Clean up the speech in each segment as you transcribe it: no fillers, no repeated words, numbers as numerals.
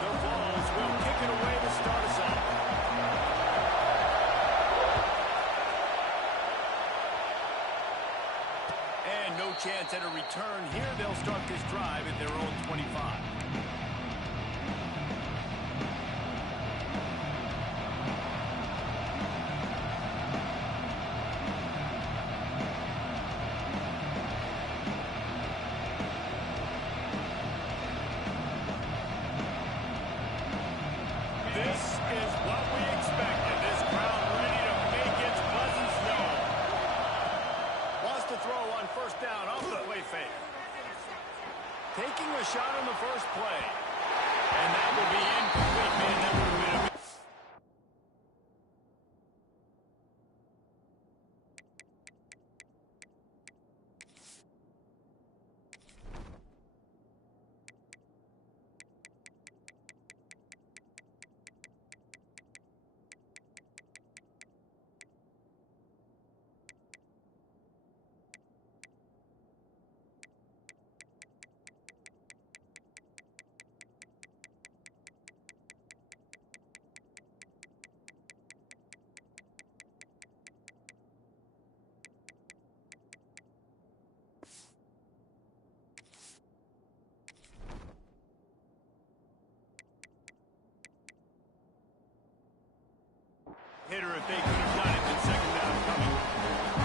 The Vols will kick it away to start us off. And no chance at a return here. They'll start this drive at their own 25. This is what we expected. This crowd ready to make its presence known. Wants to throw on first down off the play fake. Taking a shot on the first play. And that will be incomplete. Man, that would have been a... hitter if they could have done it in second down coming.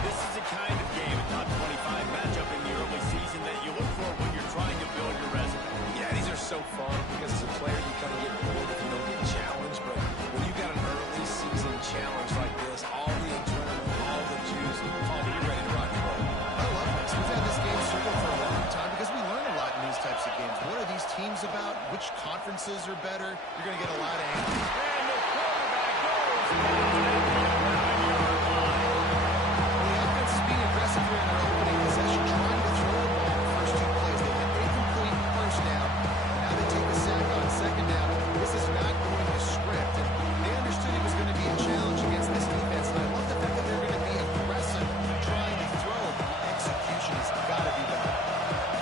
This is the kind of game, a top 25 matchup in the early season that you look for when you're trying to build your resume. Yeah, these are so fun because as a player you kind of get bored if you don't get challenged, but when you got an early season challenge like this, all the adrenaline, all the juice, you're ready to rock and roll. I love this. We've had this game circled for a long time because we learn a lot in these types of games. What are these teams about? Which conferences are better? You're going to get a lot of answers. And the quarterback goes. The offense is being aggressive here in their opening possession, trying to throw the ball in the first two plays. They had incomplete first down. Now they take a sack on second down. This is not going to script. And they understood it was going to be a challenge against this defense. And I love the fact that they're going to be aggressive, trying to throw. Execution has got to be better.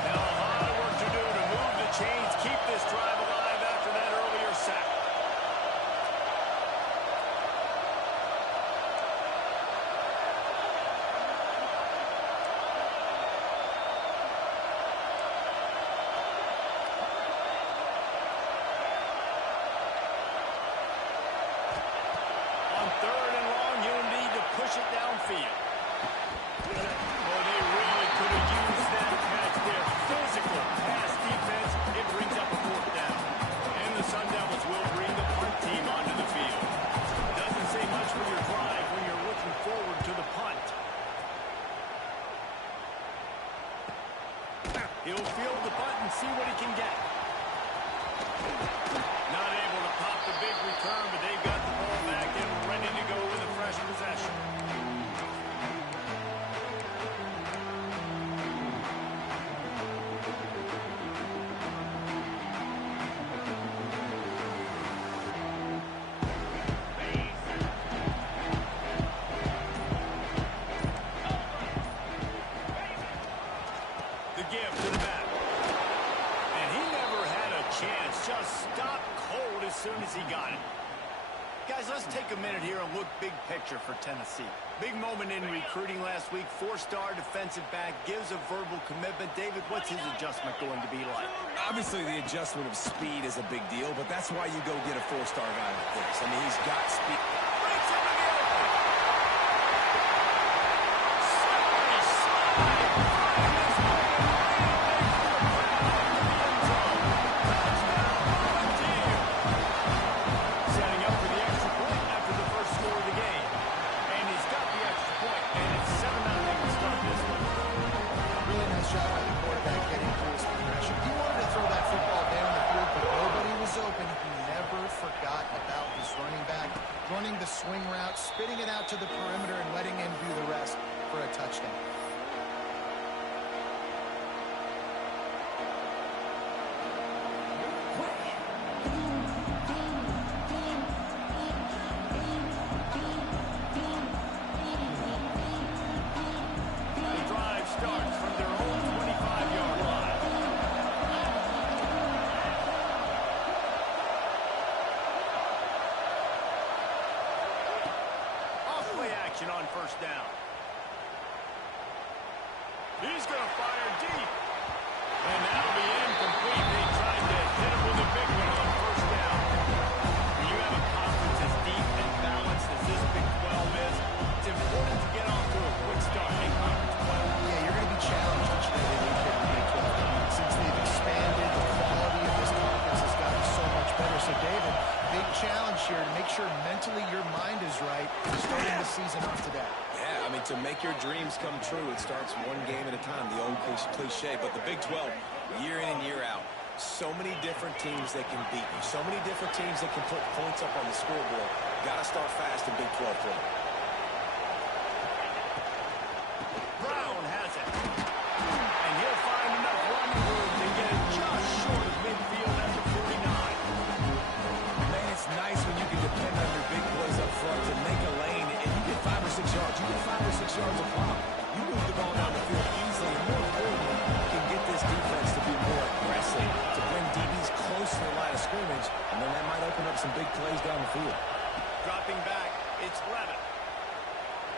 Now a lot of work to do to move the chains, keep this drive alive after that earlier sack. On third and long, you'll need to push it downfield. Well, they really could have used that catch there. Physical pass defense. It brings up a fourth down. And the Sun Devils will bring the punt team onto the field. Doesn't say much for your drive when you're looking forward to the punt. He'll field the punt and see what he can get. Not able to pop the big return, but they've got the ball back and ready to go with a fresh possession. The give to the back. And he never had a chance. Just stopped cold as soon as he got it. Guys, let's take a minute here and look big picture for Tennessee. Big moment in recruiting last week. Four-star defensive back gives a verbal commitment. David, what's his adjustment going to be like? Obviously, the adjustment of speed is a big deal, but that's why you go get a four-star guy like this. I mean, he's got speed. Breaks into the open. Slippery slide. Finding his way setting up for the extra point after the first score of the game. And he's got the extra point, and it's 7-0 to start this one. Really nice job by the quarterback getting through his progression. He wanted to throw that football down the field, but nobody was open. He never forgot about his running back, running the first down. He's going to fire deep. And that'll be incomplete. They tried to hit him with a big one on first down. When you have a conference as deep and balanced as this Big 12 is, it's important to get off to a quick start in conference play. Yeah, you're going to be challenged each and every week here in the Big 12. Since they've expanded, the quality of this conference has gotten so much better. So, David, big challenge here to make sure mentally your mind is right starting the season off today. Yeah, I mean, to make your dreams come true, it starts one game at a time, the old cliche. But the Big 12, year in and year out, so many different teams that can beat you, so many different teams that can put points up on the scoreboard. Got to start fast in Big 12 play. Brown has it. And he'll find enough running room to get it just short of midfield at the 49. Man, it's nice when you can depend on your big boys up front to make a lane, and you get 5 or 6 yards. You get 5 or 6 yards of pop. You move the ball down the field easily, and more importantly, you can get this defense to be more aggressive, to bring DBs close to the line of scrimmage, and then that might open up some big plays down the field. Dropping back, it's Levitt.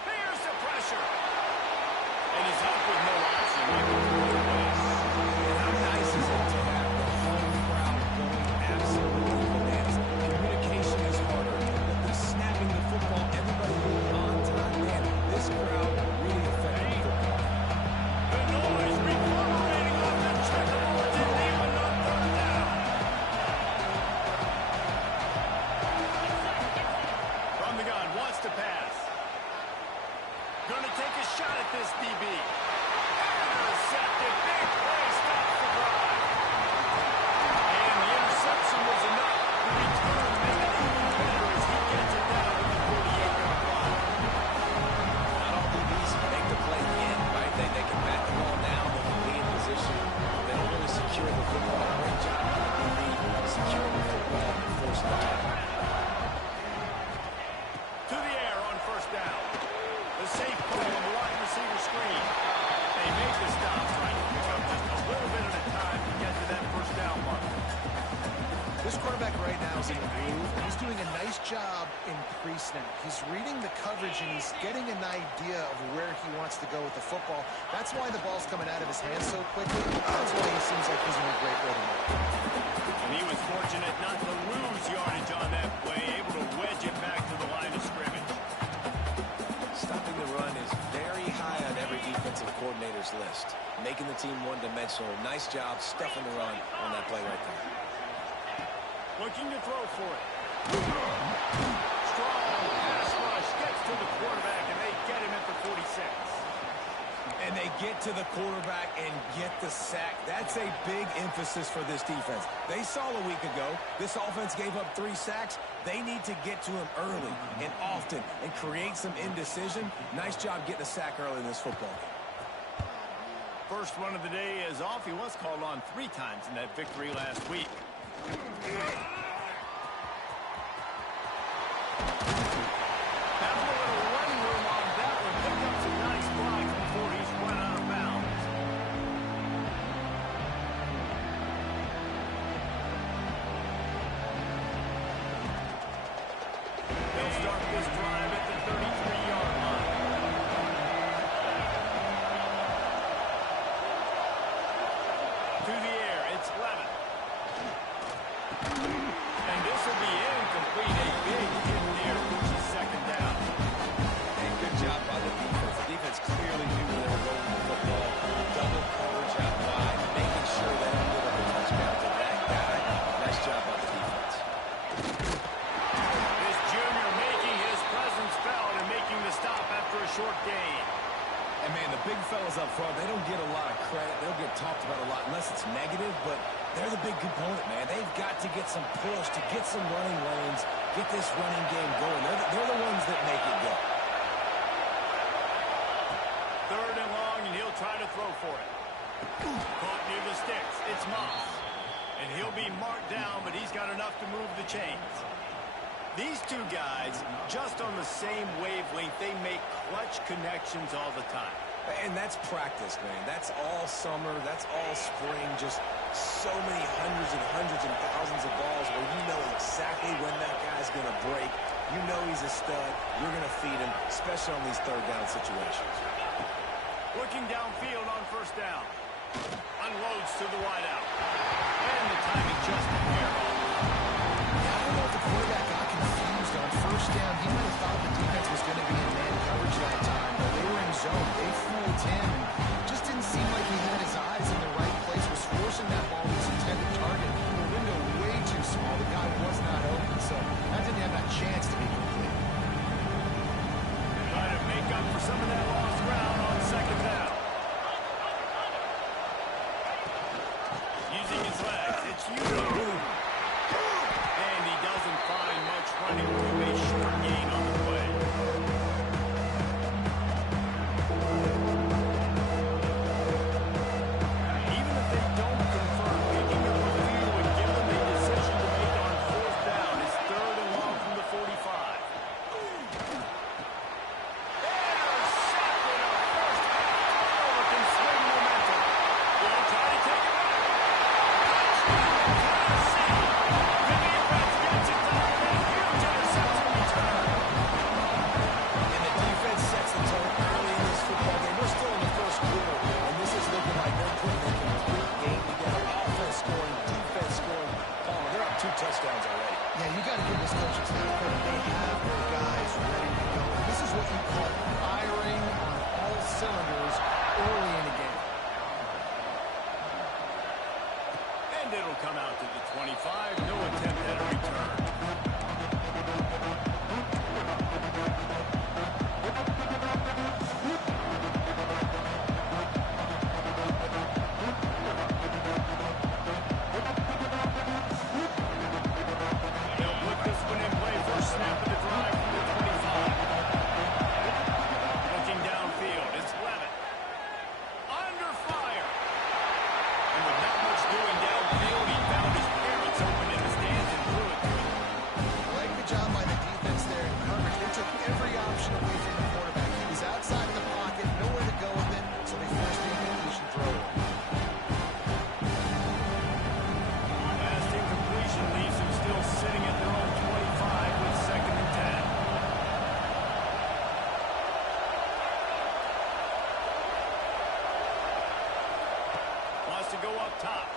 Here's the pressure. And he's up with no option. And how nice is it to have the home crowd going absolutely bananas? Communication is harder, but the snapping the football, everybody moving on time, man, this crowd really affected the football. The noise reverberating off the checkerboards and even on third down. From the gun, wants to pass. Gonna take a shot at this DB. Intercepted, big play, stops the drive. And the interception was enough. The return made it even better as he gets it down to the 48-yard line. Not all DBs make the play again, right? They can bat the ball down, they can be in position. They don't really secure the football. Great job by the DB securing the football and forcing the tackle. To the air on first down. The safe pull on the wide receiver screen. They make the stop, trying to pick up just a little bit at a time to get to that first down mark. This quarterback right now is in the groove, and he's doing a nice job in pre-snap. He's reading the coverage, and he's getting an idea of where he wants to go with the football. That's why the ball's coming out of his hands so quickly. That's why he seems like he's in a great rhythm. And he was fortunate not to lose yardage on that play, able to wedge it back to the line of scrimmage. Stopping the run is very high on every defensive coordinator's list. Making the team one-dimensional. Nice job stuffing the run on that play right there. Looking to throw for it. Strong pass rush gets to the quarterback, and they get him at the 46. And they get to the quarterback and get the sack. That's a big emphasis for this defense. They saw a week ago, this offense gave up 3 sacks. They need to get to him early and often and create some indecision. Nice job getting a sack early in this football game. First one of the day is off. He was called on 3 times in that victory last week. Having a little running room on that one. Picked up some nice blocks before he's run out of bounds. They'll start this drive at the 33-yard line. To the air, it's Levitt. And this will be incomplete. A big hit there, which is second down. And good job by the defense. The defense clearly knew where they were going with the football. Double coverage out wide, making sure they don't give up a touchdown to that guy. Nice job by the defense. This junior making his presence felt and making the stop after a short gain. And, man, the big fellas up front, they don't get a lot of credit. They'll get talked about a lot unless it's negative, but they're the big component, man. They've got to get some push, to get some running lanes, get this running game going. They're the ones that make it go. Third and long, and he'll try to throw for it. Caught near the sticks. It's Moss. And he'll be marked down, but he's got enough to move the chains. These two guys, just on the same wavelength, they make clutch connections all the time. And that's practice, man. That's all summer. That's all spring. Just so many hundreds and thousands of balls where you know exactly when that guy's going to break. You know he's a stud. You're going to feed him, especially on these third down situations. Looking downfield on first down. Unloads to the wideout. And the timing just a hair off. Yeah, I don't know if the quarterback got confused on first down. He might have thought the defense was going to be in man coverage that time, but they were in zone. They fooled him. Just didn't seem like he had his eyes in the right place, was forcing that ball to his intended target. The window way too small. The guy was not open, so that didn't have that chance to be complete. Trying to make up for some of that lost ground on second down. Using his legs, it's Udo. And he doesn't find much running room. A short gain on the play. Even if they don't convert, picking up a few would give them a decision to make on fourth down. It's third and long from the 45. Intercepted a first half turnover can swing momentum. They'll try to take it back. Touchdown, Tennessee. The defense gets it done with a huge interception return. And the defense sets the tone early in this football game. We're still in the first quarter, and this is looking like they're putting a complete game together. Offense scoring, defense scoring. Oh, they're up 2 touchdowns already. Yeah, you got to give this coaching staff credit. They have their guys ready to go. This is what you call firing on all cylinders early in a game. And it'll come out to the 25. No attempt at a return. They'll put this one in play for a snap of the drive from the 25. Looking downfield, it's Levitt. Under fire. And with not much doing downfield, he found his parents open in the stands and threw it to him. I like the job by the defense there in coverage. They took every option away from the quarterback. He was outside of the pocket, nowhere to go with it, so they forced the incompletion throw. Last incompletion leaves him still sitting at their own 25 with second and 10. Wants to go up top.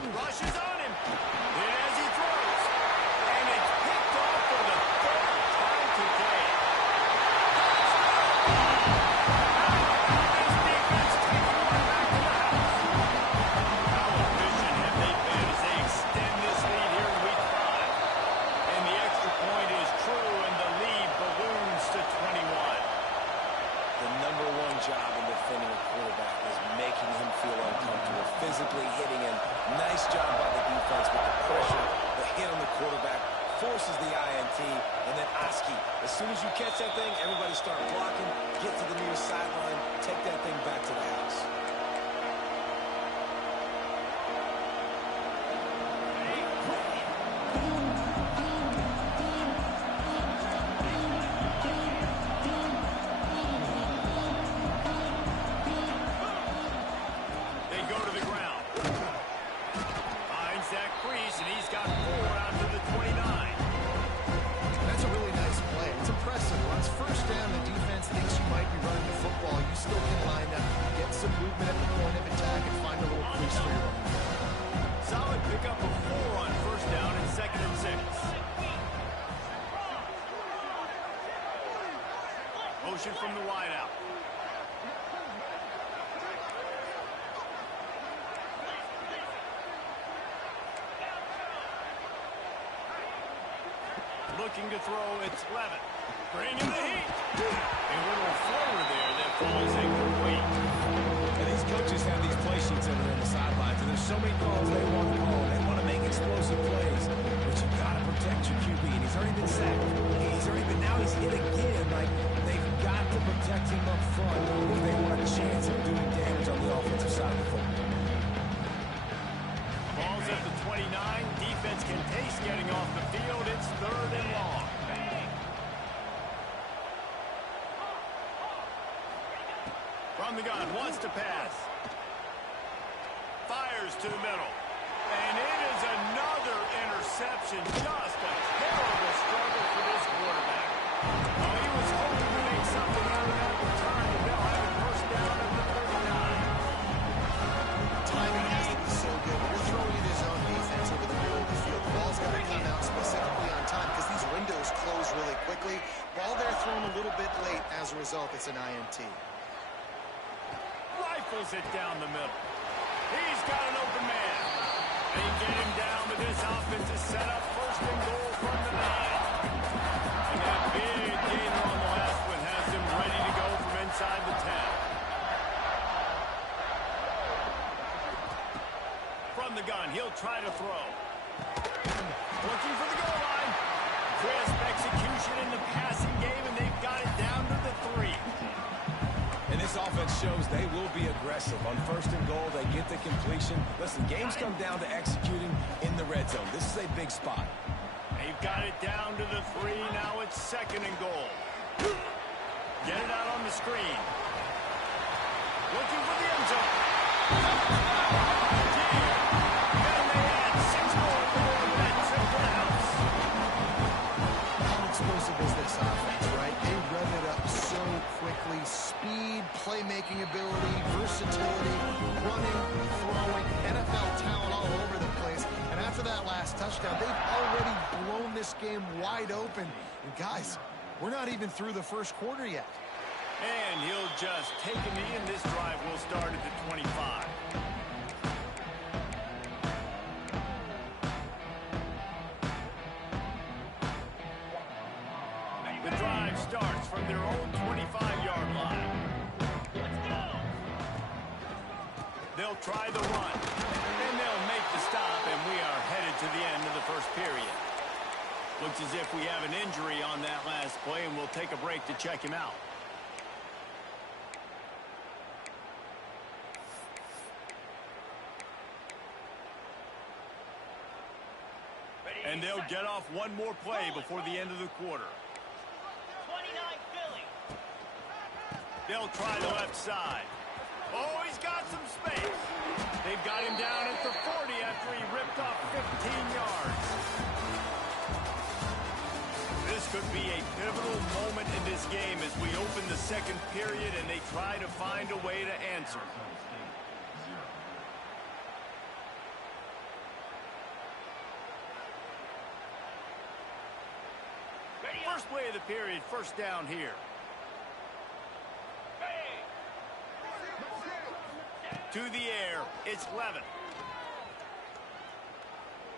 Rushes on him. And as he throws. And it's picked off for the third time today. This defense taking one back to the house. How efficient have they been as they extend this lead here in week 5? And the extra point is true, and the lead balloons to 21. The number one job in defending a quarterback is making him feel uncomfortable, physically hitting him. Nice job by the defense with the pressure, the hit on the quarterback, forces the INT, and then Oski. As soon as you catch that thing, everybody start blocking, get to the near sideline, take that thing back to the house. They go to the ground. Finds that crease, and he's got 4 out to the 29. That's a really nice play. It's impressive. Once first down, the defense thinks you might be running the football. You still can line up, get some movement at the point of attack, and find a little crease for your running back. Solid pickup of 4 on first down and second and 6. Motion from the wideout. Looking to throw, it's Levitt. Bringing the heat. A little floater there that falls incomplete. And these coaches have these play sheets over there on the sidelines, and there's so many calls they want to call. They want to make explosive plays, but you got to protect your QB, and he's already been sacked. Now he's hit again. Like, they've got to protect him up front if they want a chance of doing damage on the offensive side of the football. Ball's at the 29. Defense can taste getting off the field. It's third and long. From the gun, wants to pass. Fires to the middle. And it is another interception. Just a terrible struggle something out of that return, and they'll have it first down at the 39. Timing has to be so good. You're throwing in his own defense over the middle of the field. The ball's got to come out specifically on time because these windows close really quickly. Ball there thrown a little bit late. As a result, it's an INT. Rifles it down the middle. He's got an open man. They get him down, but this offense is set up first and goal from the 9. And that big gainer on the last one has him ready to go from inside the 10. From the gun, he'll try to throw. Looking for the goal line. Crisp execution in the passing game, and they've got it down to the 3. And this offense shows they will be aggressive. On first and goal, they get the completion. Listen, games come down to executing in the red zone. This is a big spot. They've got it down to the 3. Now it's second and goal. Get it out on the screen. Looking for the end zone. And they add 6 more for that triple house. How explosive is this offense, right? They rev it up so quickly. Speed, playmaking ability, versatility, running, throwing, NFL talent all over the place. And after that last touchdown, they've already blown this game wide open. And guys, we're not even through the first quarter yet. And he'll just take a knee, and this drive will start at the 25. The drive starts from their own 25-yard line. They'll try the run, and they'll make the stop, and we are headed to the end of the first period. Looks as if we have an injury on that last play, and we'll take a break to check him out. And they'll get off one more play before the end of the quarter. 29 Philly. They'll try the left side. Oh, he's got some space. They've got him down at the 40 after he ripped off 15 yards. This could be a pivotal moment in this game as we open the second period and they try to find a way to answer. First play of the period, first down here. To the air, it's Levin.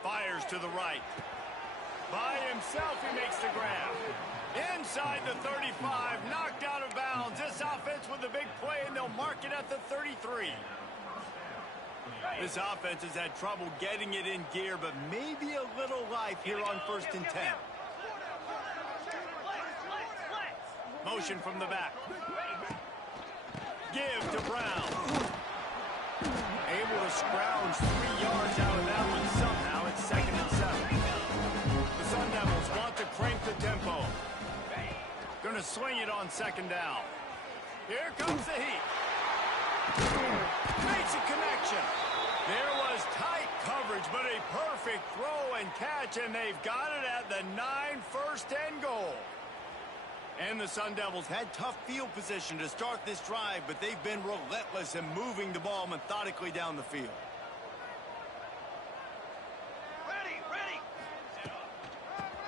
Fires to the right. By himself, he makes the grab. Inside the 35, knocked out of bounds. This offense with a big play, and they'll mark it at the 33. This offense has had trouble getting it in gear, but maybe a little life here on 1st and 10. Motion from the back. Give to Brown. Able to scrounge 3 yards out of that one somehow. It's 2nd and 7. The Sun Devils want to crank the tempo. Going to swing it on 2nd down. Here comes the heat. Makes a connection. There was tight coverage, but a perfect throw and catch, and they've got it at the 9, 1st and goal. And the Sun Devils had tough field position to start this drive, but they've been relentless in moving the ball methodically down the field. Ready.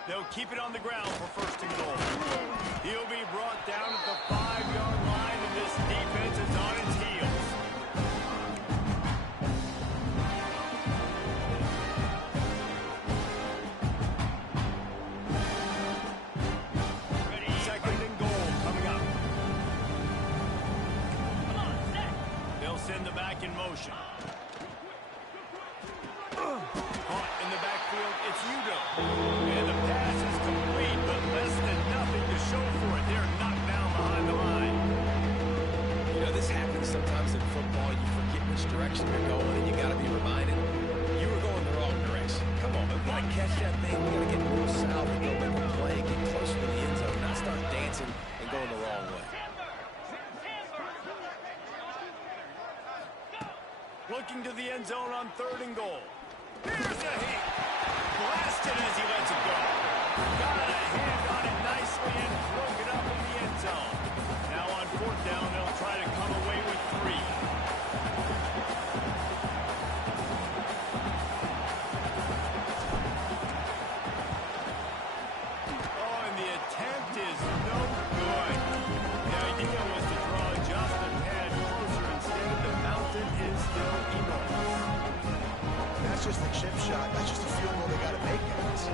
They'll keep it on the ground for 1st and goal. He'll be brought down at the 5-yard line, and this defense is on its heels. In the back in motion. Caught in the backfield, it's Udo. And the pass is complete, but less than nothing to show for it. They're knocked down behind the line. You know, this happens sometimes in football. You forget which direction you're going, and you got to be reminded you were going the wrong direction. Come on, we got to catch that thing. We got to get more south and go make a play, get closer to the end zone, not start dancing and going the wrong way. Looking to the end zone on 3rd and goal. Here's a hit. Blasted as he lets it go. Got a hand on it nicely and broke it up in the end zone. just a chip shot. That's just a field goal they got to make, guys.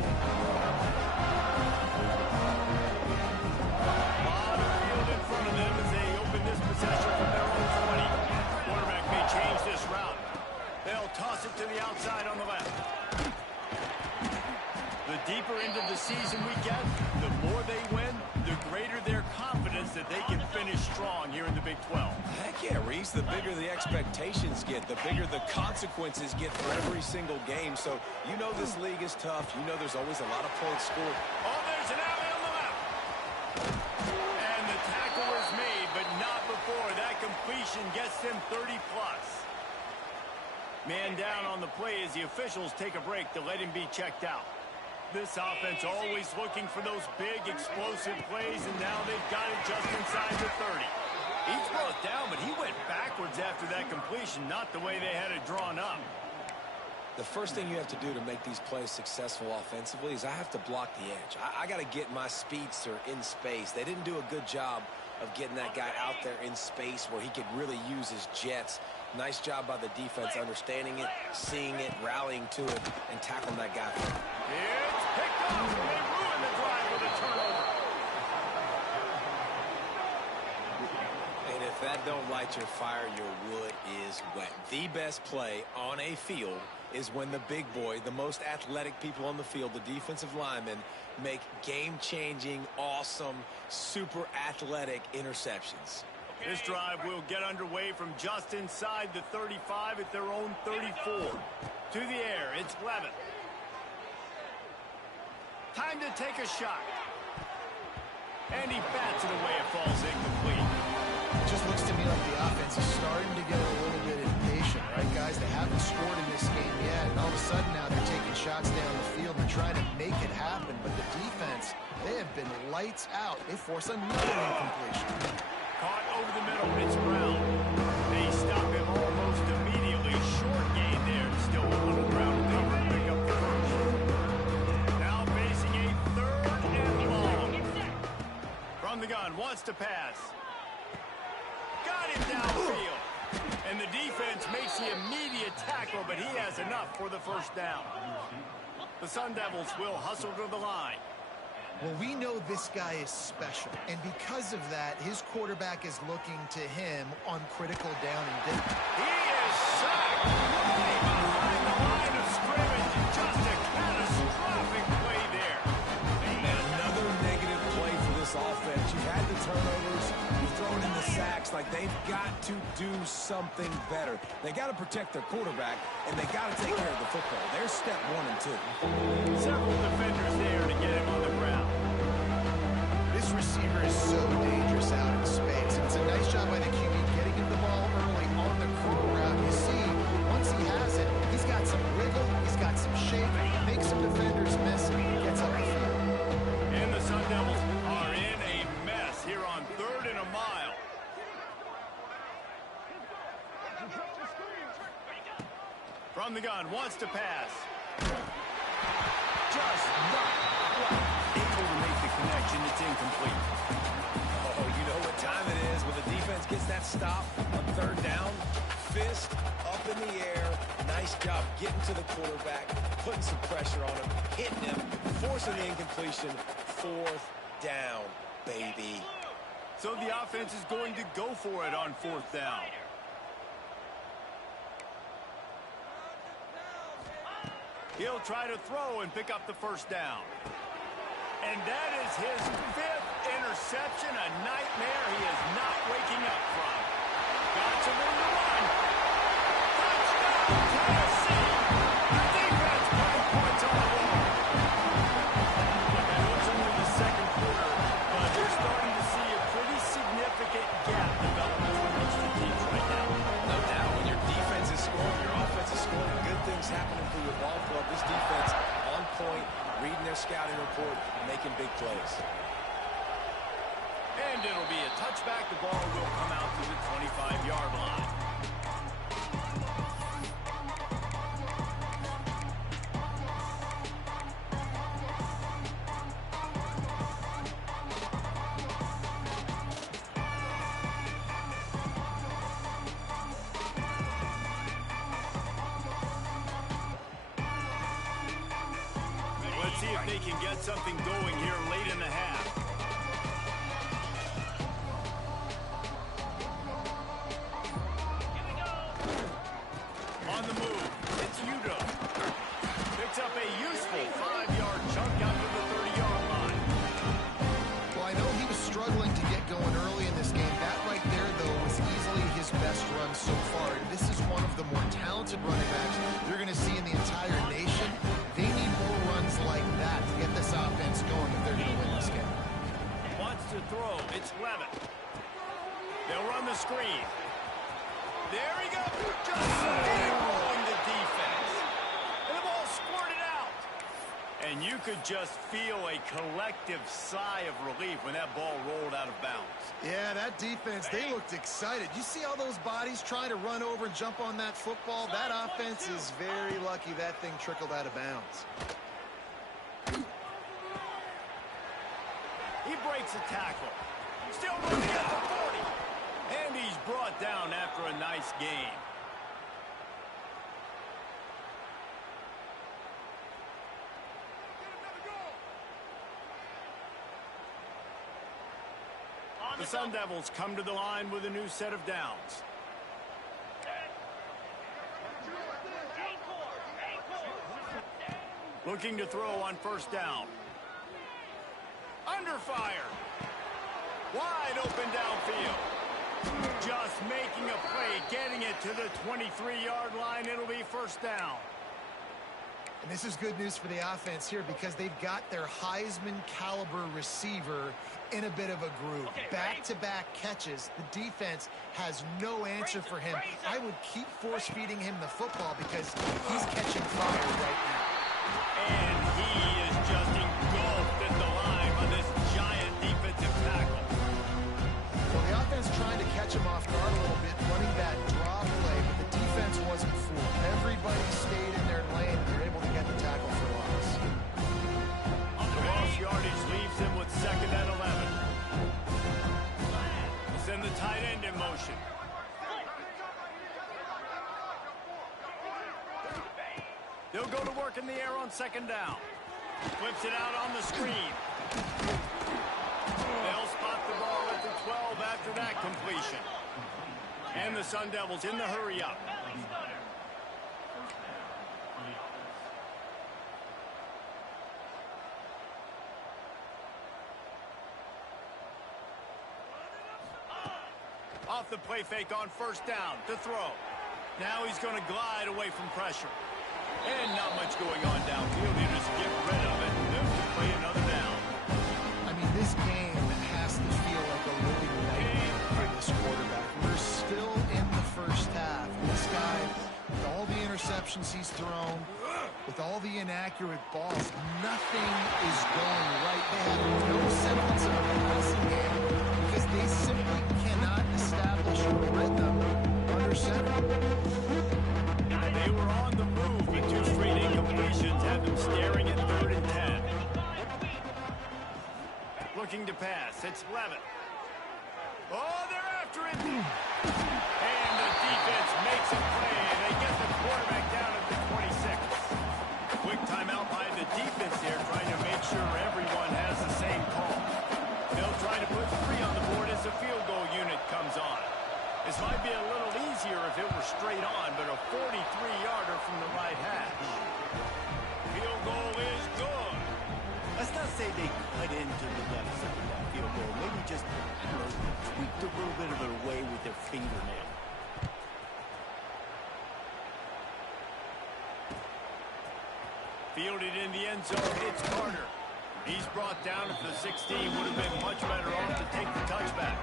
Lot of field in front of them as they open this possession from their own 20. Quarterback may change this route. They'll toss it to the outside on the left. The deeper into the season we get, the more they win, the greater their confidence that they can finish strong here in the Big 12. Heck yeah, Reese. The bigger the expectations get, the bigger the consequences get for every single game. So you know this league is tough. You know there's always a lot of points scored. Oh, there's an alley on the left. And the tackle is made, but not before. That completion gets them 30-plus. Man down on the play as the officials take a break to let him be checked out. This offense always looking for those big, explosive plays, and now they've got it just inside the 30. He's brought down, but he went backwards after that completion, not the way they had it drawn up. The first thing you have to do to make these plays successful offensively is I have to block the edge. I got to get my speedster in space. They didn't do a good job of getting that guy out there in space where he could really use his jets. Nice job by the defense understanding it, seeing it, rallying to it, and tackling that guy. It's picked off, and they ruin the drive with a turnover. And if that don't light your fire, your wood is wet. The best play on a field is when the big boy, the most athletic people on the field, the defensive linemen, make game-changing, awesome, super athletic interceptions. This drive will get underway from just inside the 35 at their own 34. To the air, it's Levin. Time to take a shot. And he bats it away. It falls incomplete. It just looks to me like the offense is starting to get a little bit impatient, right, guys? They haven't scored in this game yet, and all of a sudden now they're taking shots down the field and trying to make it happen. But the defense, they have been lights out. They force another incompletion. Caught over the middle. It's Brown. They stop him almost immediately. Short gain there. Still on the ground. They will pick up the first. Now facing a third and long. From the gun. Wants to pass. Got him downfield. And the defense makes the immediate tackle, but he has enough for the first down. The Sun Devils will hustle to the line. Well, we know this guy is special, and because of that, his quarterback is looking to him on critical down and dip. He is sacked right behind the line of scrimmage. Just a catastrophic play there. And another negative play for this offense. You've had the turnovers, you've thrown in the sacks. Like, they've got to do something better. They got to protect their quarterback, and they got to take care of the football. There's step 1 and 2. Several defenders there to get him on the ground. This receiver is so dangerous out in space. It's a nice job by the QB getting him the ball early on the curl route. You see, once he has it, he's got some wiggle, he's got some shape, makes some defenders miss, gets up the field. And the Sun Devils are in a mess here on 3rd and a mile. From the gun, wants to pass. Just not quite able to make the connection. It's incomplete. Oh, you know what time it is when the defense gets that stop on 3rd down. Fist up in the air. Nice job getting to the quarterback, putting some pressure on him, hitting him, forcing the incompletion. 4th down, baby. So the offense is going to go for it on 4th down. He'll try to throw and pick up the first down. And that is his 5th interception, a nightmare he is not waking up from. Got some room to run. Touchdown, Tennessee! The defense putting points on the board. I know it's only the 2nd quarter, but they're starting to see a pretty significant gap develop between these two teams right now. No doubt, when your defense is scoring, your offense is scoring, good things happening for your ball club. This defense on point, reading their scouting report, making big plays. And it'll be a touchback. The ball will come out to the 25-yard line. if they can get something going here late in the half. On the move, it's Udo. Picks up a useful 5-yard chunk out to the 30-yard line. Well, I know he was struggling to get going early in this game. That right there, though, was easily his best run so far. And this is one of the more talented running backs you're going to see in the entire nation. They need more runs like that to get this offense going if they're going to win this game. Wants to throw. It's Levitt. They'll run the screen. There he goes. Just steamrolling the defense. And the ball squirted out. And you could just feel a collective sigh of relief when that ball rolled out of bounds. Yeah, that defense, they looked excited. You see all those bodies trying to run over and jump on that football? That offense is very lucky that thing trickled out of bounds. He breaks a tackle. Still running at the 40. And he's brought down after a nice game. The Sun Devils come to the line with a new set of downs. Looking to throw on first down. Under fire. Wide open downfield. Just making a play, getting it to the 23-yard line. It'll be first down. And this is good news for the offense here because they've got their Heisman caliber receiver in a bit of a groove. Back-to-back catches. The defense has no answer for him. I would keep force-feeding him the football because he's catching fire right now. And he is just engulfed at the line by this giant defensive tackle. Well, the offense trying to catch him off guard a little bit, running that draw play, but the defense wasn't fooled. Everybody stayed in their lane, and they're able to get the tackle for loss. The lost yardage leaves him with second and 11. We'll send the tight end in motion. They'll go to work in the air on second down. Flips it out on the screen. They'll spot the ball at the 12 after that completion. And the Sun Devils in the hurry up. Off the play fake on first down to throw. Now he's going to glide away from pressure. And not much going on downfield. You just get rid of it and live to play another down. I mean, this game has to feel like a really nightmare for this quarterback. We're still in the first half. This guy, with all the interceptions he's thrown, with all the inaccurate balls, nothing is going right. They have no semblance of a passing game because they simply cannot establish a rhythm under center. They were on the move, but two straight incompletions had them staring at 3rd and 10. Looking to pass. It's Levitt. Oh, they're after it. And the defense makes a play, and they get the quarterback down at the 26. Quick timeout by the defense here, trying to make sure everyone has the same call. They'll try to put 3 on the board as the field goal unit comes on. This might be a little easier if it were straight on, but a 43-yarder from the right hash. Field goal is good. Let's not say they cut into the left side of that field goal. Maybe just tweaked a little bit of it away with their fingernail. Fielded in the end zone, it's Carter. He's brought down at the 16. Would have been much better off to take the touchback.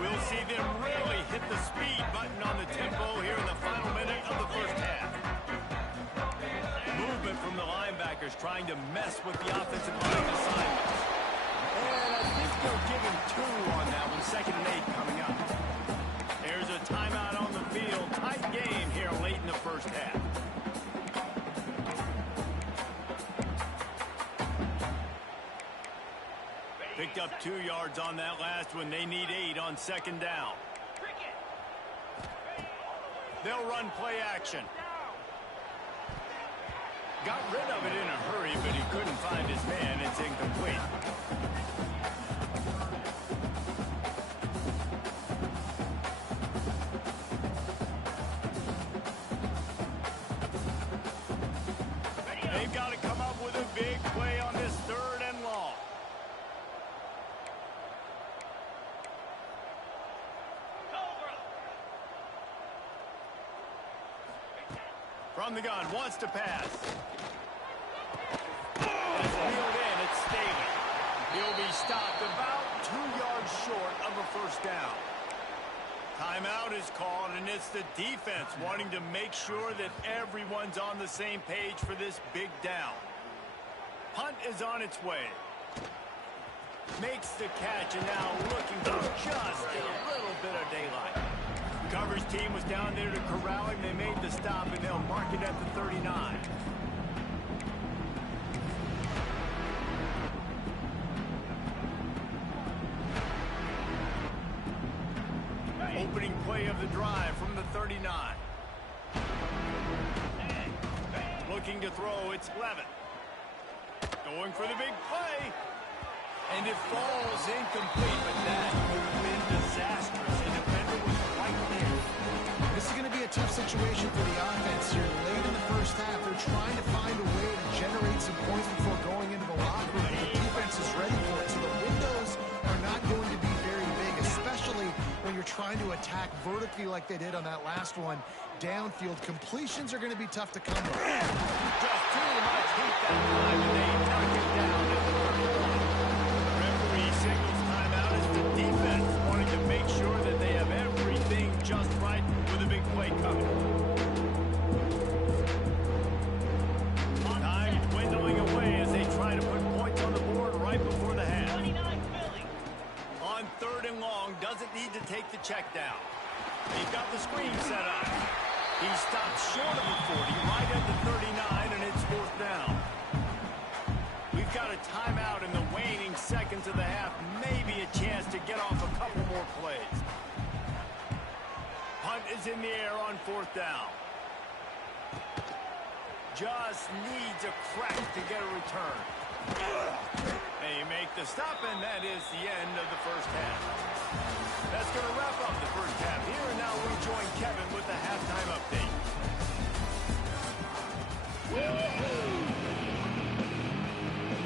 We'll see them really hit the speed button on the tempo here in the final minute of the first half. Movement from the linebackers trying to mess with the offensive line assignments. And I think they'll give him 2 on that one. 2nd and 8 coming up. There's a timeout on the field. Tight game here late in the first half. Picked up 2 yards on that last one. They need 8 on second down. They'll run play action. Got rid of it in a hurry, but he couldn't find his man. It's incomplete. They've got to come up with a big play on this 3rd and long. From the gun, wants to pass. It's reeled in, it's Staley. He'll be stopped about 2 yards short of a first down. Timeout is called, and it's the defense wanting to make sure that everyone's on the same page for this big down. Punt is on its way. Makes the catch, and now looking for just a little bit of daylight. Coverage team was down there to corral him. They made the stop, and they'll mark it at the 39. Opening play of the drive from the 39. Looking to throw, it's Levin. Going for the big play. And it falls incomplete, but that would have been disastrous. The defender was right there. This is going to be a tough situation for the offense here. Late in the first half, they're trying to find a way to generate some points before going into the locker room. The defense is ready for it, so the windows are not going to be very big, especially when you're trying to attack vertically like they did on that last one. Downfield completions are going to be tough to come by. Just too much heat that time, and they knock it down at the 31. Referee signals timeout as the defense wanting to make sure that they have everything just right with a big play coming. Time dwindling away as they try to put points on the board right before the half. 29 Philly. On 3rd and long, doesn't need to take the check down. He's got the screen set up. He stops short of the 40, right at the 39, and it's 4th down. We've got a timeout in the waning seconds of the half. Maybe a chance to get off a couple more plays. Punt is in the air on 4th down. Just needs a crack to get a return. They make the stop, and that is the end of the first half. That's going to wrap up the first half here, and now we join Kevin with the halftime update.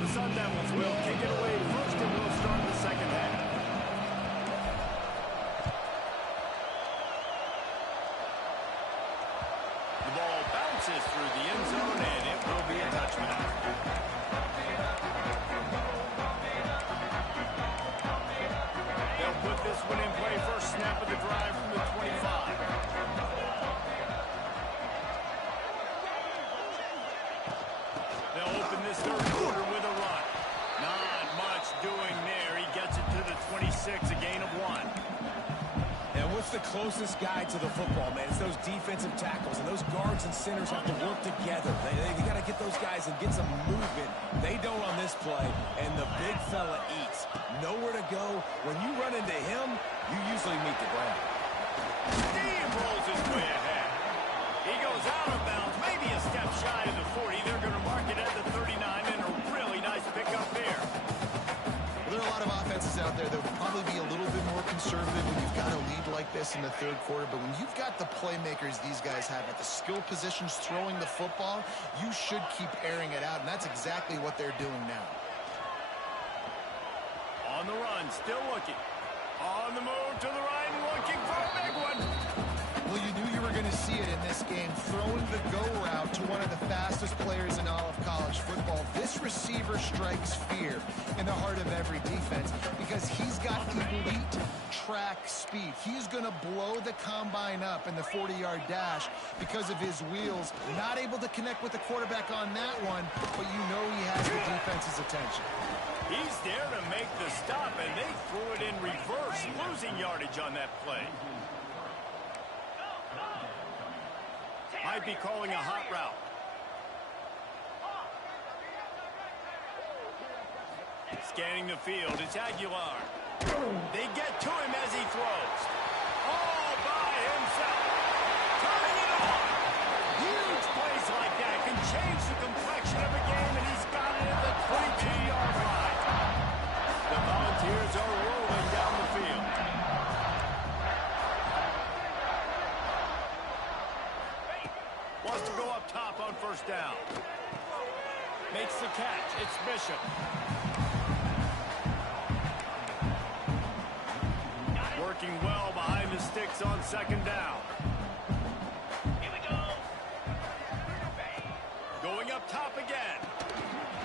The Sun Devils will kick it away first, and we'll start the second half. The ball bounces through the end zone, and it will be a touchback. They'll put this one in play first snap of the drive from the 25. They'll open this 3rd quarter with a run. Not much doing there. He gets it to the 26, a gain of 1. And what's the closest guy to the football, man? It's those defensive tackles, and those guards and centers have to work together. They got to get those guys and get some movement. They don't on this play, and the big fella eats. Nowhere to go. When you run into him, you usually meet the ground. Steve rolls his way ahead. He goes out of bounds, maybe a step shy of the 40. They're going to mark it at the 39, and a really nice pickup there. Well, there are a lot of offenses out there that would probably be a little bit more conservative when you've got a lead like this in the 3rd quarter. But when you've got the playmakers these guys have at the skill positions throwing the football, you should keep airing it out. And that's exactly what they're doing now. On the run, still looking. On the move to the right, looking for a big one. Well, you knew you were going to see it in this game, throwing the go route to one of the fastest players in all of college football. This receiver strikes fear in the heart of every defense because he's got elite track speed. He's going to blow the combine up in the 40-yard dash because of his wheels. Not able to connect with the quarterback on that one, but you know he has the defense's attention. He's there to make the stop, and they threw it in reverse, losing yardage on that play. Might be calling a hot route. Scanning the field, it's Aguilar. They get to him as he throws. All by himself. Turning it on. Huge plays like that can change the complexion Wants to go up top on first down. Makes the catch. It's Bishop. Working well behind the sticks on second down. Here we go. Going up top again.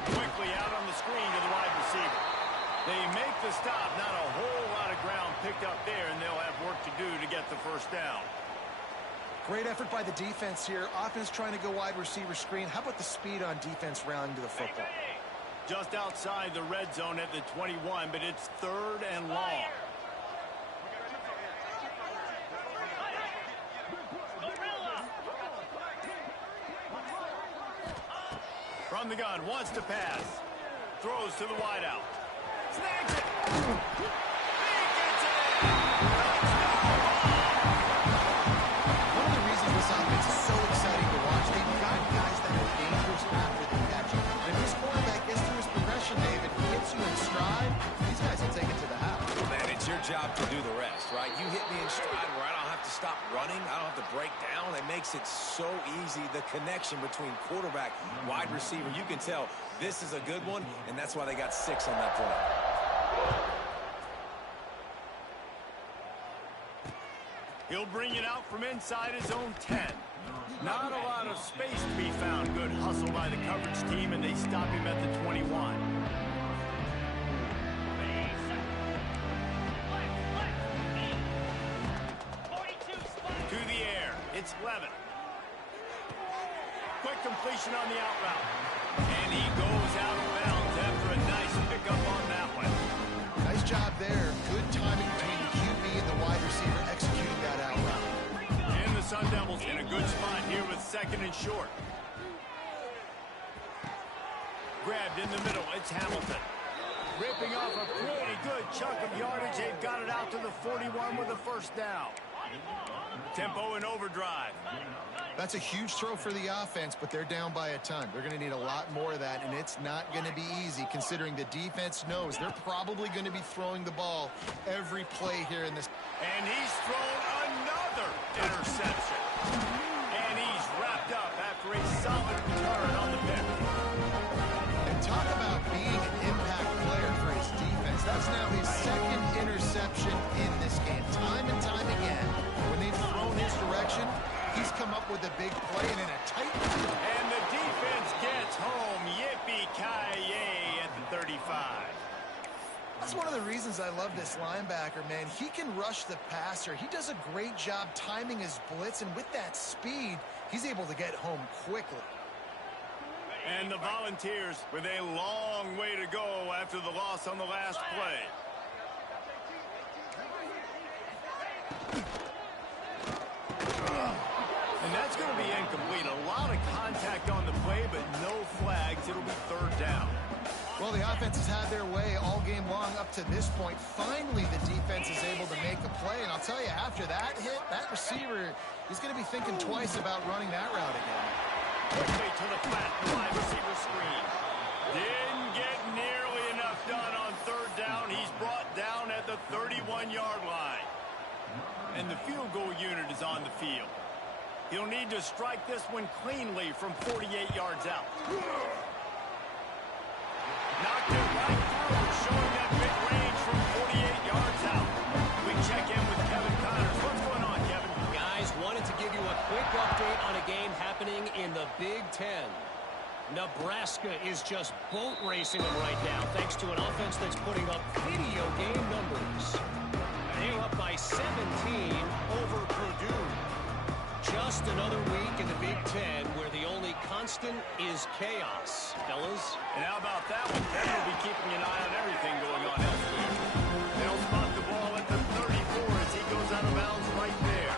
Quickly out on the screen to the wide receiver. They make the stop. Not a whole lot of ground picked up there, and they'll have work to do to get the first down. Great effort by the defense here. Offense trying to go wide receiver screen. How about the speed on defense rallying to the football? Just outside the red zone at the 21, but it's 3rd and long. From the gun, wants to pass. Throws to the wideout. Snags it. He gets it in. One of the reasons this offense is so exciting to watch, they've got guys that are dangerous after the catch. And if this quarterback gets through his progression, David, hits you in stride, these guys will take it to the house. Man, it's your job to do the rest, right? You hit me in stride where I don't have to stop running. I don't have to break down. It makes it so easy. The connection between quarterback, wide receiver, you can tell this is a good one, and that's why they got 6 on that play. He'll bring it out from inside his own 10. Not a lot of space to be found. Good hustle by the coverage team, and they stop him at the 21. To the air. It's Levin. Quick completion on the out route. And he goes out of bounds after a nice pickup on that one. Nice job there. Good timing between the QB and the wide receiver executing that out route. And the Sun Devils in a good spot here with 2nd and short. Grabbed in the middle. It's Hamilton. Ripping off a pretty good chunk of yardage. They've got it out to the 41 with a first down. Tempo and overdrive. That's a huge throw for the offense, but they're down by a ton. They're going to need a lot more of that, and it's not going to be easy considering the defense knows they're probably going to be throwing the ball every play here in this. And he's thrown another interception. And he's wrapped up after a solid return on the pick. And talk about being an impact player for his defense. That's now his 2nd interception in this game. Time and time again, when they've thrown his direction, he's come up with a big play and in a tight field. And the defense gets home. Yippee-ki-yay at the 35. That's one of the reasons I love this linebacker, man. He can rush the passer. He does a great job timing his blitz, and with that speed, he's able to get home quickly. And the Volunteers with a long way to go after the loss on the last play. And that's going to be incomplete. A lot of contact on the play, but no flags. It'll be 3rd down. Well, the offense has had their way all game long up to this point. Finally, the defense is able to make a play. And I'll tell you, after that hit, that receiver, he's going to be thinking twice about running that route again. Quickly to the flat wide receiver screen. Didn't get nearly enough done on 3rd down. He's brought down at the 31-yard line. And the field goal unit is on the field. He'll need to strike this one cleanly from 48 yards out. Knocked it right through, showing that big range from 48 yards out. We check in with Kevin Connors. What's going on, Kevin? Guys, wanted to give you a quick update on a game happening in the Big Ten. Nebraska is just boat racing them right now, thanks to an offense that's putting up video game numbers. They're up by 17 over Purdue. Just another week in the Big Ten where the only constant is chaos, fellas. And how about that one? Kevin will be keeping an eye on everything going on elsewhere. They'll spot the ball at the 34 as he goes out of bounds right there.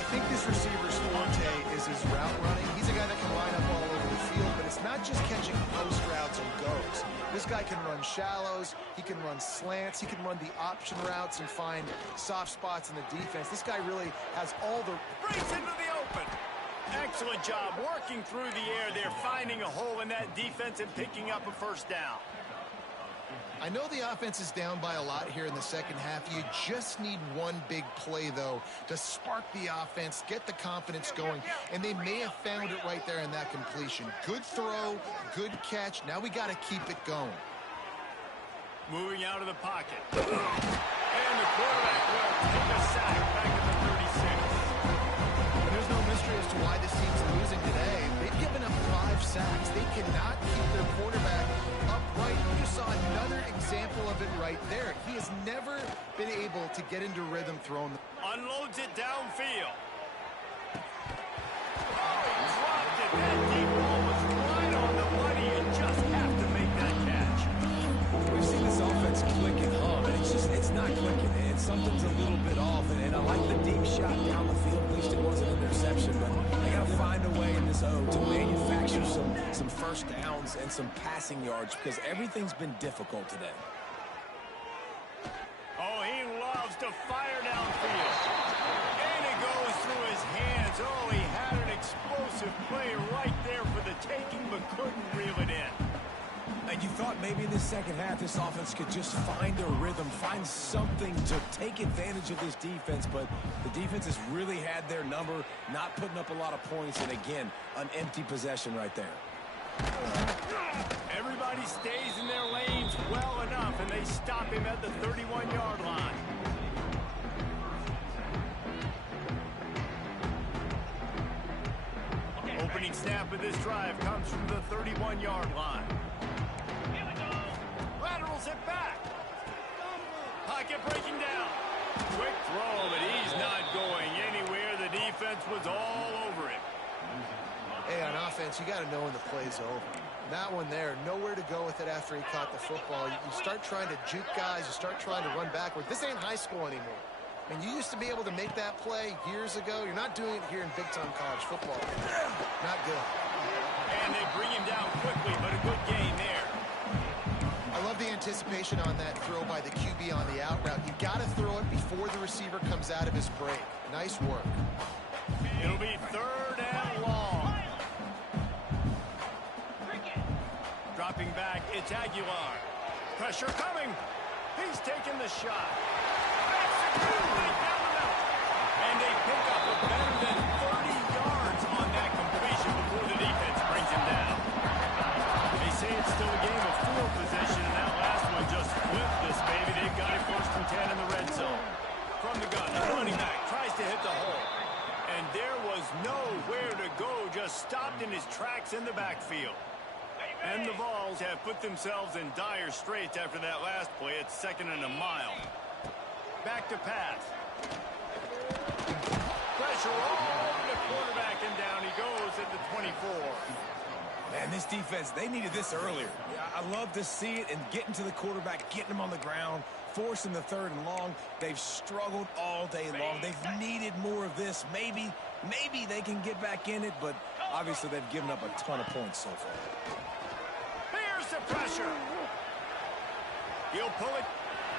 I think this receiver's forte is his route running. He's a guy that can line up all over the field, but it's not just catching post routes and goes. This guy can run shallows, he can run slants, he can run the option routes and find soft spots in the defense. This guy really has all the... Breaks into the open. Excellent job working through the air there, finding a hole in that defense and picking up a first down. I know the offense is down by a lot here in the second half. You just need one big play, though, to spark the offense, get the confidence going, and they may have found it right there in that completion. Good throw, good catch. Now we got to keep it going. Moving out of the pocket. And the quarterback will take a sack back at the 36. There's no mystery as to why this team's losing today. They've given up 5 sacks. They cannot keep their quarterback upright. You just saw another example of it right there. He has never been able to get into rhythm throwing. Unloads it downfield. Oh, he dropped it. That deep ball was right on the money. You just have to make that catch. We've seen this offense click and hum, and it's not clicking, and something's a little bit off, and I like the deep shot down the field. At least it wasn't an interception, but they got to find a way in this O to manufacture some first downs and some passing yards because everything's been difficult today. Oh, he loves to fire downfield. And it goes through his hands. Oh, he had an explosive play right there for the taking, but couldn't reel it in. And you thought maybe in the second half this offense could just find a rhythm, find something to take advantage of this defense, but the defense has really had their number, not putting up a lot of points, and again, an empty possession right there. Everybody stays in their lanes well enough, and they stop him at the 31-yard line. Opening snap of this drive comes from the 31-yard line. Laterals it back. Pocket breaking down. Quick throw, but he's not going anywhere. The defense was all over him. Hey, on offense, you got to know when the play's over. That one there, nowhere to go with it after he caught the football. You start trying to juke guys. You start trying to run backward. This ain't high school anymore. I mean, you used to be able to make that play years ago. You're not doing it here in big-time college football. Not good. And they bring him down quickly, but a good gain there. I love the anticipation on that throw by the QB on the out route. You got to throw it before the receiver comes out of his break. Nice work. It'll be 3rd and long. Dropping back, it's Aguilar. Pressure coming. He's taking the shot. Right down the middle. And they pick up a better than 30 yards on that completion before the defense brings him down. They say it's still a game of field position, and that last one just flipped this baby. They've got it 1st and 10 in the red zone. From the gun, the running back tries to hit the hole. And there was nowhere to go, just stopped in his tracks in the backfield. And the Vols have put themselves in dire straits after that last play. It's 2nd and a mile. Back to pass. Pressure all over the quarterback, and down he goes at the 24. Man, this defense, they needed this earlier. I love to see it and getting to the quarterback, getting him on the ground, forcing the 3rd and long. They've struggled all day long. They've needed more of this. Maybe they can get back in it, but obviously they've given up a ton of points so far. Here's the pressure. He'll pull it.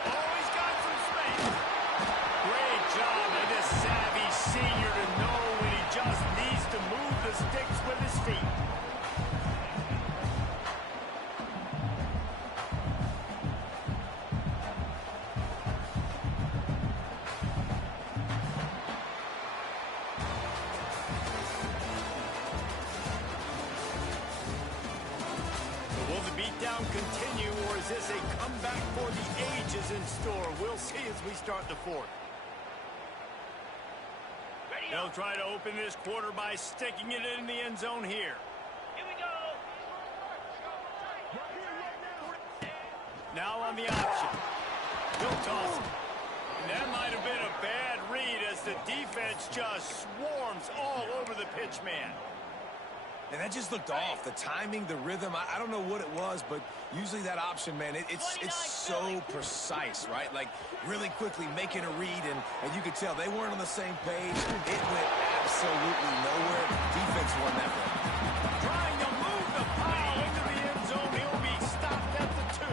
Oh, he's got some space. Great job by this savvy senior to know when he just needs to move the sticks with his feet. Will the beatdown continue, or is this a comeback for the ages in store? We'll see as we start the 4th. They'll try to open this quarter by sticking it in the end zone here. Here we go. Now on the option. He'll toss it. And that might have been a bad read as the defense just swarms all over the pitch man. And that just looked off. The timing, the rhythm, I don't know what it was, but usually that option, man, it's so precise, right? Like, really quickly making a read, and you could tell they weren't on the same page. It went absolutely nowhere. Defense won that one. Trying to move the pile into the end zone. He'll be stopped at the 2.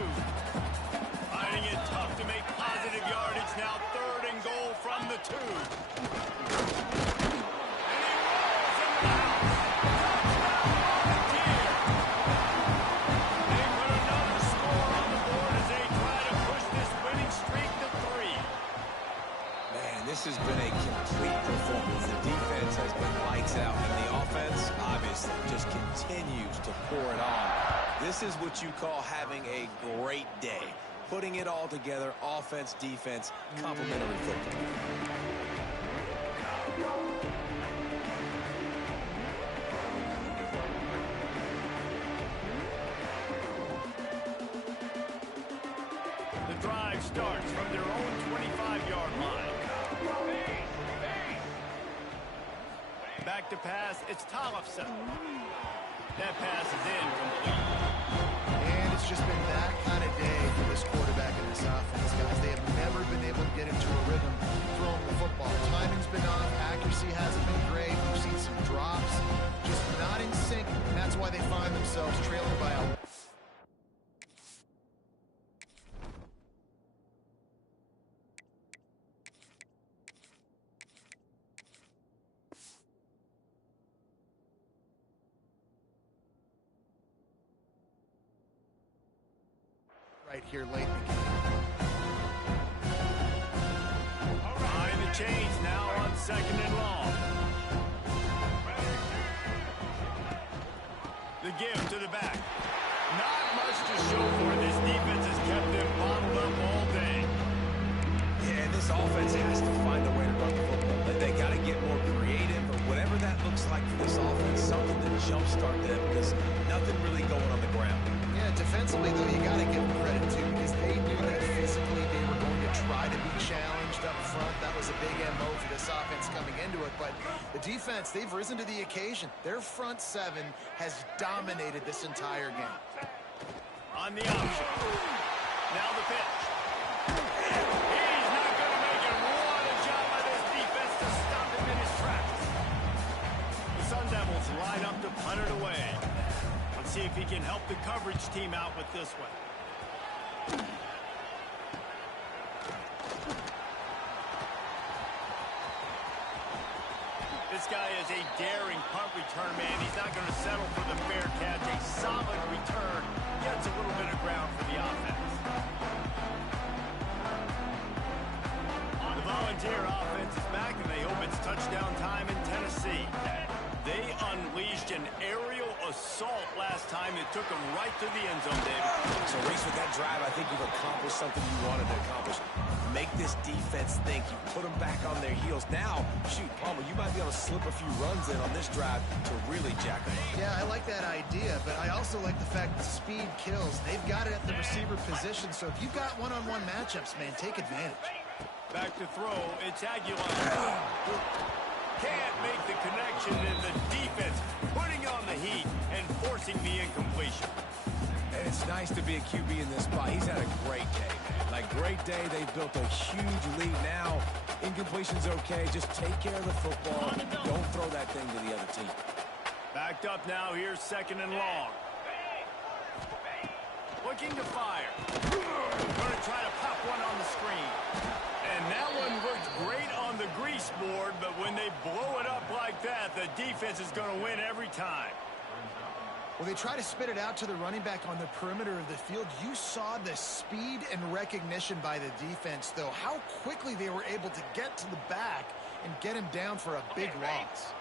Finding it tough to make positive yardage. Now 3rd and goal from the 2. The defense has been lights out, and the offense, obviously, just continues to pour it on. This is what you call having a great day. Putting it all together, offense, defense, complementary football. The drive starts from their own 25-yard line. Back to pass, it's Tollefson. That pass is incomplete. And it's just been that kind of day for this quarterback and this offense, guys. They have never been able to get into a rhythm throwing the football. Timing's been off. Accuracy hasn't been great. We've seen some drops. Just not in sync, and that's why they find themselves trailing by a... right here late in the game. Behind the chains now on 2nd and long. The give to the back. Not much to show for it. This defense has kept them bottled up all day. Yeah, this offense has to find a way to run the football. They got to get more creative, or whatever that looks like for this offense, something to jumpstart them, because nothing really going on the ground. Yeah, defensively, though, you got to give them credit, too, because they knew that physically they were going to try to be challenged up front. That was a big MO for this offense coming into it. But the defense, they've risen to the occasion. Their front seven has dominated this entire game. On the option. Now the pitch. He's not going to make it. What a job by this defense to stop him in his tracks. The Sun Devils line up to punt it away. Let's see if he can help the coverage team out with this one. This guy is a daring punt return man. He's not going to settle for the fair catch. A solid return. Gets a little bit of ground for the offense. The Volunteer offense is back, and they hope it's touchdown time in Tennessee. They unleashed an aerial assault last time. It took them right to the end zone, David. So, Reese, with that drive, I think you've accomplished something you wanted to accomplish. Make this defense think. You put them back on their heels. Now, shoot, Palmer, you might be able to slip a few runs in on this drive to really jack them up. Yeah, I like that idea, but I also like the fact that speed kills. They've got it at the receiver position, so if you've got one-on-one matchups, man, take advantage. Back to throw, it's Aguilar. Can't make the connection, and the defense putting on the heat and forcing the incompletion. And it's nice to be a QB in this spot. He's had a great day, man. Like, great day. They've built a huge lead now. Incompletion's okay. Just take care of the football. Don't throw that thing to the other team. Backed up now. Here's 2nd and long. Looking to fire. Going to try to pop one on the screen. And that one looked great on the grease board, but when they blow it up like that, the defense is going to win every time. Well, they try to spit it out to the running back on the perimeter of the field. You saw the speed and recognition by the defense, though. How quickly they were able to get to the back and get him down for a big loss.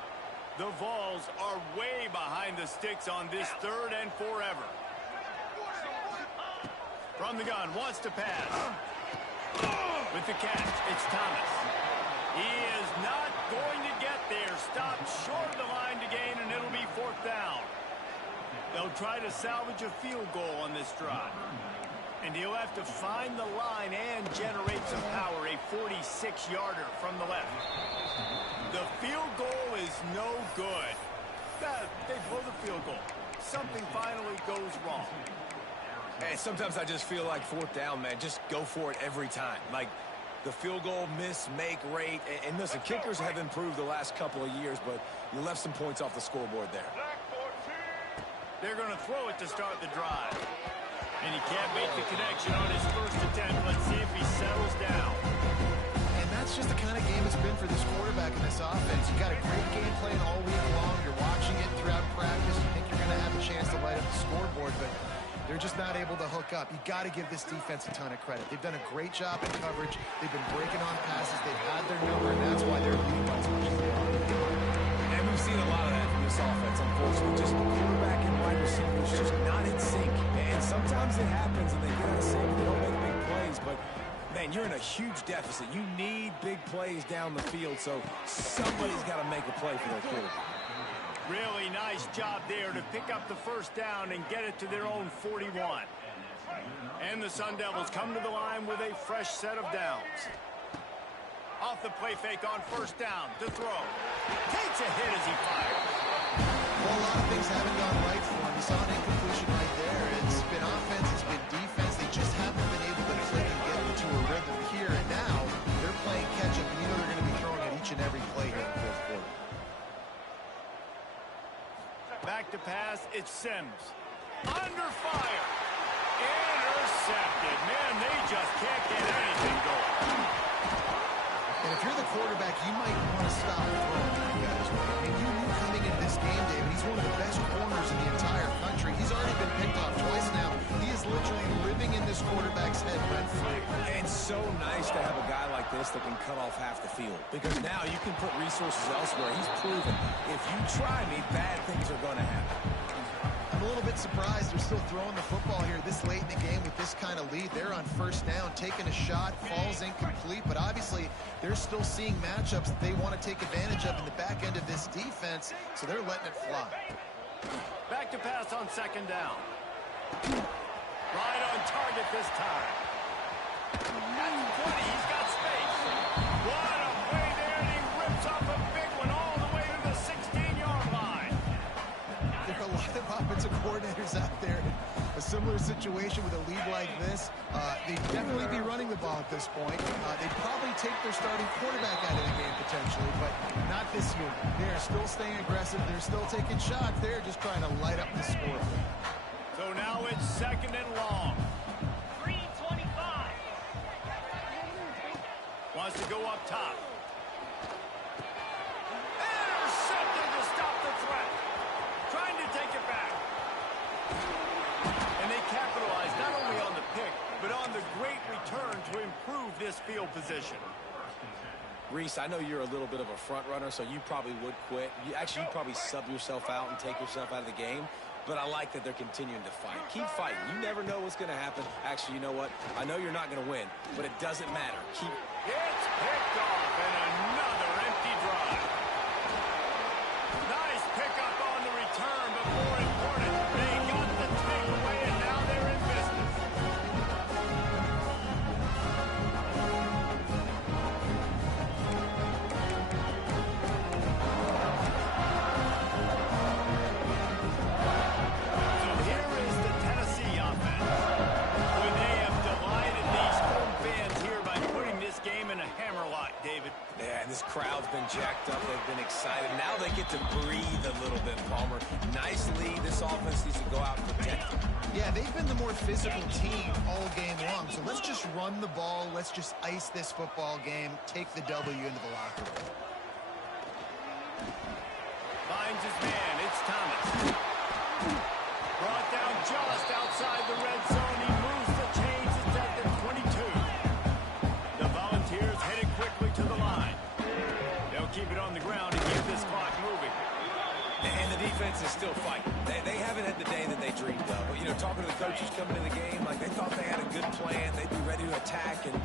The Vols are way behind the sticks on this 3rd and forever. From the gun, wants to pass. With the catch, it's Thomas. He is not going to get there. Stopped short of the line to gain, and it'll be 4th down. They'll try to salvage a field goal on this drive. And he'll have to find the line and generate some power. A 46-yarder from the left. The field goal is no good. They blow the field goal. Something finally goes wrong. Hey, sometimes I just feel like 4th down, man. Just go for it every time. Like, the field goal miss-make rate. And listen, kickers have improved the last couple of years, but you left some points off the scoreboard there. They're going to throw it to start the drive. And he can't make the connection on his first attempt. Let's see if he settles down. And that's just the kind of game it's been for this quarterback in this offense. You got a great game plan all week long. You're watching it throughout practice. You think you're going to have a chance to light up the scoreboard, but They're just not able to hook up. You got to give this defense a ton of credit. They've done a great job in coverage. They've been breaking on passes. They've had their number, and that's why they're leading by as much as they are. And we've seen a lot of that from this offense, unfortunately. Just quarterback and wide receivers just not in sync. And sometimes it happens, and they get out of sync. They don't make big plays, but man, you're in a huge deficit. You need big plays down the field, so somebody's got to make a play for their quarterback. Really nice job there to pick up the first down and get it to their own 41. And the Sun Devils come to the line with a fresh set of downs. Off the play fake on first down to throw. Takes a hit as he fires. Well, a lot of things haven't gone right for him. You saw an incompletion right there. It's been offense, it's been defense. They just haven't been able to click and get into a rhythm here. And now they're playing catch-up, and you know they're going to be throwing at each and every play here in the fourth quarter. Back to pass, it's Sims. Under fire. Intercepted. Man, they just can't get anything going. And if you're the quarterback, you might want to stop throwing at guys. I mean, you knew coming into this game, David, he's one of the best corners in the entire country. He's already been picked off twice now. He is literally living in this quarterback's head rent-free. And so nice to have a guy like this that can cut off half the field. Because now you can put resources elsewhere. He's proven if you try me, bad things are going to happen. I'm a little bit surprised they're still throwing the football here this late in the game with this kind of lead. They're on first down, taking a shot, falls incomplete, but obviously they're still seeing matchups that they want to take advantage of in the back end of this defense, so they're letting it fly. Back to pass on second down. Right on target this time. That's 20. He's got space. What a play there, and he rips off a big one all the way to the 16-yard line. There are a lot of offensive coordinators out there in a similar situation with a lead like this. They'd definitely be running the ball at this point. They'd probably take their starting quarterback out of the game potentially, but not this unit. They're still staying aggressive. They're still taking shots. They're just trying to light up the score. So now it's second and long. 3:25. Wants to go up top. Intercepted to stop the threat. Trying to take it back. And they capitalize not only on the pick, but on the great return to improve this field position. Reese, I know you're a little bit of a front runner, so you probably would quit. You'd probably sub yourself out and take yourself out of the game. But I like that they're continuing to fight. Keep fighting. You never know what's going to happen. Actually, you know what? I know you're not going to win, but it doesn't matter. Keep. It's picked off, and another empty drive. Nice pickup on the return, but more important, they got the takeaway, and now they're in business. So here is the Tennessee offense. When they have delighted these home fans here by putting this game in a hammerlock, David. Yeah, and this crowd's been jacked up. They've been excited. Now they get to breathe a little bit, Palmer. Nice lead. This offense needs to go out and protect it. Yeah, they've been the more physical team all game long, so let's just run the ball. Let's just ice this football game, take the W into the locker room. Finds his man. It's Thomas. Brought down just outside the red zone. He moves the chains. It's at the 22. The Volunteers headed quickly to the line. They'll keep it on the ground and keep this clock moving. And the defense is still fighting. They haven't had the day that they dreamed of. But, you know, talking to the coaches coming into the game, like they thought they had a good plan. They'd be ready to attack and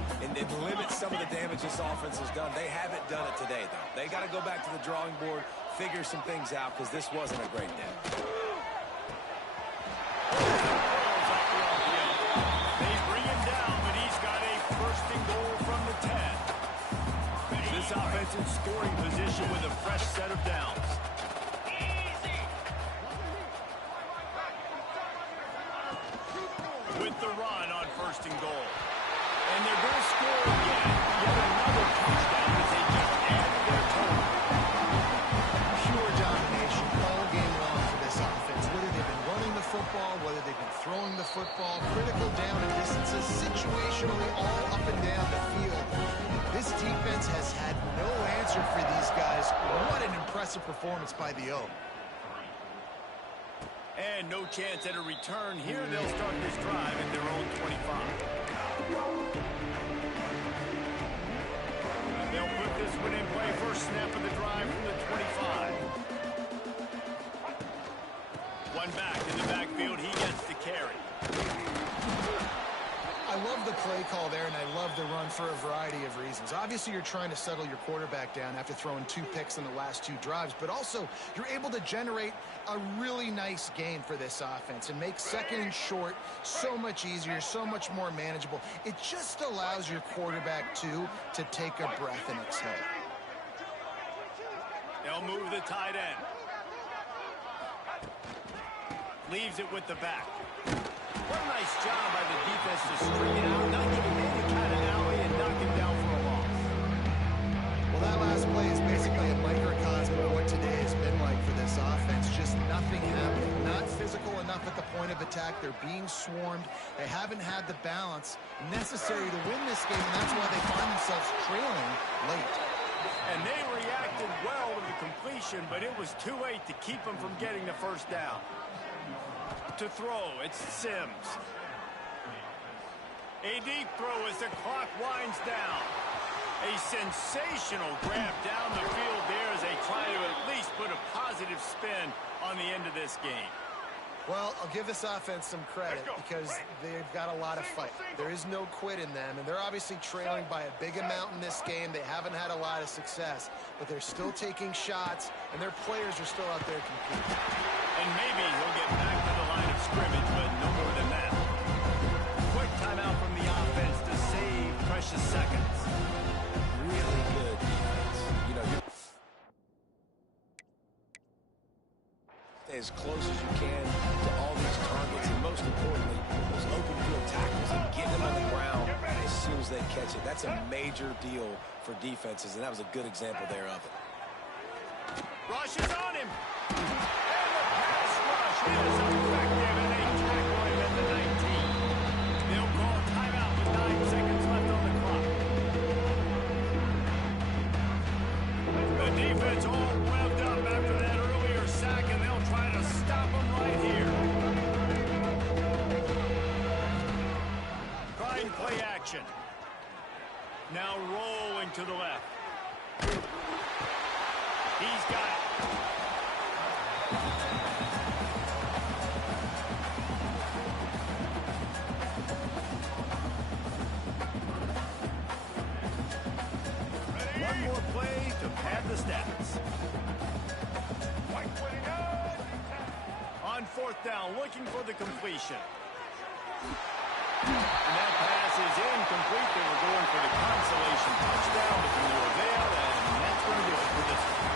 limit some of the damage this offense has done. They haven't done it today, though. They got to go back to the drawing board, figure some things out, because this wasn't a great day. They bring him down, but he's got a first and goal from the 10. This offense in scoring position with a fresh set of downs. With the run on first and goal. And they're going to score again. Yet another touchdown as they just add to their total. Pure domination all game long for this offense. Whether they've been running the football, whether they've been throwing the football, critical down and distances, situationally all up and down the field. This defense has had no answer for these guys. What an impressive performance by the O. And no chance at a return here. They'll start this drive at their own 25. They'll put this one in play. First snap of the drive from the 25. One back in the backfield. He gets the carry. I love the play call there, and I love the run for a variety of reasons. Obviously, you're trying to settle your quarterback down after throwing 2 picks in the last 2 drives, but also you're able to generate a really nice game for this offense and make second and short so much easier, so much more manageable. It just allows your quarterback, too, to take a breath and exhale. They'll move the tight end. Leaves it with the back. What a nice job by the defense to string it out, not give him any kind of alley, and knock him down for a loss. Well, that last play is basically a microcosm of what today has been like for this offense. Just nothing happening. Not physical enough at the point of attack. They're being swarmed. They haven't had the balance necessary to win this game, and that's why they find themselves trailing late. And they reacted well to the completion, but it was too late to keep them from getting the first down. To throw, it's Sims. A deep throw as the clock winds down. A sensational grab down the field there as they try to at least put a positive spin on the end of this game. Well, I'll give this offense some credit because they've got a lot of fight. There is no quit in them, and they're obviously trailing by a big amount in this game. They haven't had a lot of success, but they're still taking shots, and their players are still out there competing. And maybe he'll get back to the line of scrimmage, but no more than that. Quick timeout from the offense to save precious seconds. Really good defense. You know, stay as close as you can to all these targets, and most importantly, those open field tackles and get them on the ground as soon as they catch it. That's a major deal for defenses, and that was a good example there of it. Rush is on him. And the pass rush is effective, and they tackle him at the 19. They'll call timeout with 9 seconds left on the clock. The defense all revved up after that earlier sack, and they'll try to stop him right here. Trying play action. Now rolling to the left. He's got it. One more play to pad the stats. On 4th down, looking for the completion. And that pass is incomplete. They were going for the consolation touchdown, but to no avail, and that's going to do it for this one.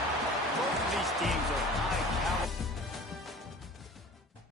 Both of these teams are high